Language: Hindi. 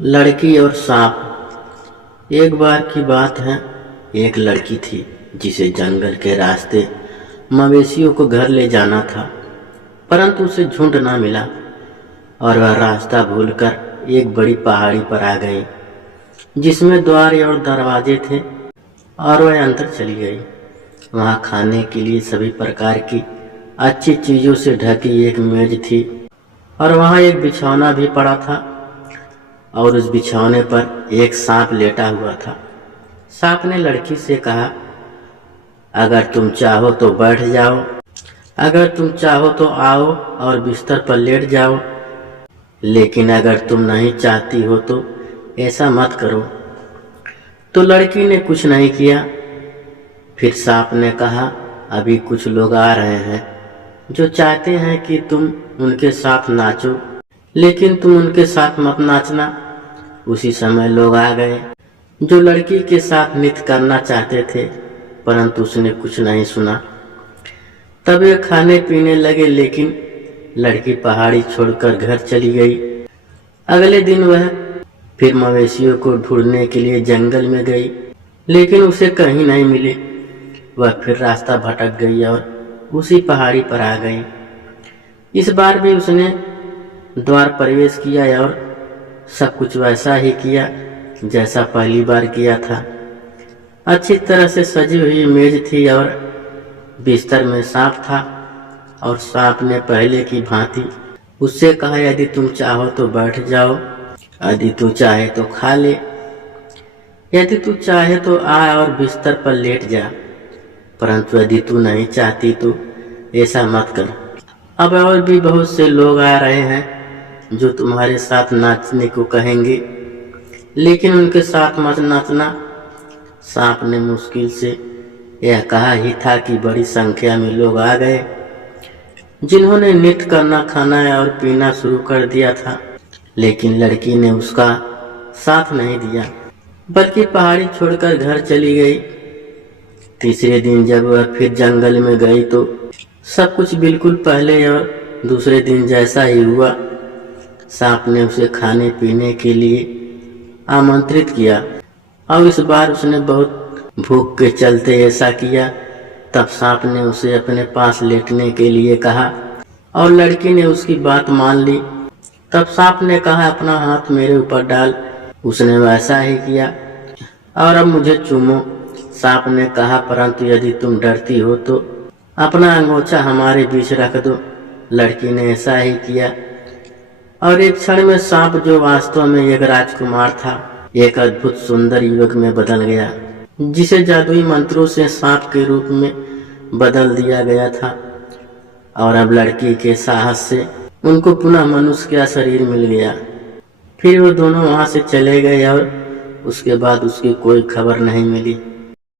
लड़की और सांप। एक बार की बात है, एक लड़की थी जिसे जंगल के रास्ते मवेशियों को घर ले जाना था, परंतु उसे झुंड ना मिला और वह रास्ता भूलकर एक बड़ी पहाड़ी पर आ गई जिसमें द्वार और दरवाजे थे और वह अंदर चली गई। वहाँ खाने के लिए सभी प्रकार की अच्छी चीज़ों से ढकी एक मेज थी और वहाँ एक बिछौना भी पड़ा था और उस बिछौने पर एक सांप लेटा हुआ था। सांप ने लड़की से कहा, अगर तुम चाहो तो बैठ जाओ, अगर तुम चाहो तो आओ और बिस्तर पर लेट जाओ, लेकिन अगर तुम नहीं चाहती हो तो ऐसा मत करो। तो लड़की ने कुछ नहीं किया। फिर सांप ने कहा, अभी कुछ लोग आ रहे हैं जो चाहते हैं कि तुम उनके साथ नाचो, लेकिन तुम उनके साथ मत नाचना। उसी समय लोग आ गए जो लड़की के साथ नृत्य करना चाहते थे, परंतु उसने कुछ नहीं सुना। तब वे खाने पीने लगे, लेकिन लड़की पहाड़ी छोड़कर घर चली गई। अगले दिन वह फिर मवेशियों को ढूंढने के लिए जंगल में गई, लेकिन उसे कहीं नहीं मिले। वह फिर रास्ता भटक गई और उसी पहाड़ी पर आ गई। इस बार भी उसने द्वार प्रवेश किया और सब कुछ वैसा ही किया जैसा पहली बार किया था। अच्छी तरह से सजी हुई मेज थी और बिस्तर में सांप था और सांप ने पहले की भांति उससे कहा, यदि तुम चाहो तो बैठ जाओ, यदि तू चाहे तो खा ले, यदि तू चाहे तो आ और बिस्तर पर लेट जा, परंतु यदि तू नहीं चाहती तो ऐसा मत कर। अब और भी बहुत से लोग आ रहे हैं जो तुम्हारे साथ नाचने को कहेंगे, लेकिन उनके साथ मत नाचना। सांप ने मुश्किल से यह कहा ही था कि बड़ी संख्या में लोग आ गए जिन्होंने नृत्य करना, खाना और पीना शुरू कर दिया था, लेकिन लड़की ने उसका साथ नहीं दिया, बल्कि पहाड़ी छोड़कर घर चली गई। तीसरे दिन जब वह फिर जंगल में गई तो सब कुछ बिल्कुल पहले और दूसरे दिन जैसा ही हुआ। सांप ने उसे खाने पीने के लिए आमंत्रित किया और इस बार उसने बहुत भूख के चलते ऐसा किया। तब सांप ने उसे अपने पास लेटने के लिए कहा और लड़की ने उसकी बात मान ली। तब सांप ने कहा, अपना हाथ मेरे ऊपर डाल। उसने वैसा ही किया और अब मुझे चूमो। सांप ने कहा, परंतु यदि तुम डरती हो तो अपना अंगोछा हमारे बीच रख दो। लड़की ने ऐसा ही किया और एक क्षण में सांप, जो वास्तव में एक राजकुमार था, एक अद्भुत सुंदर युवक में बदल गया, जिसे जादुई मंत्रों से सांप के रूप में बदल दिया गया था। और अब लड़की के साहस से उनको पुनः मनुष्य का शरीर मिल गया। फिर वो दोनों वहां से चले गए और उसके बाद उसकी कोई खबर नहीं मिली।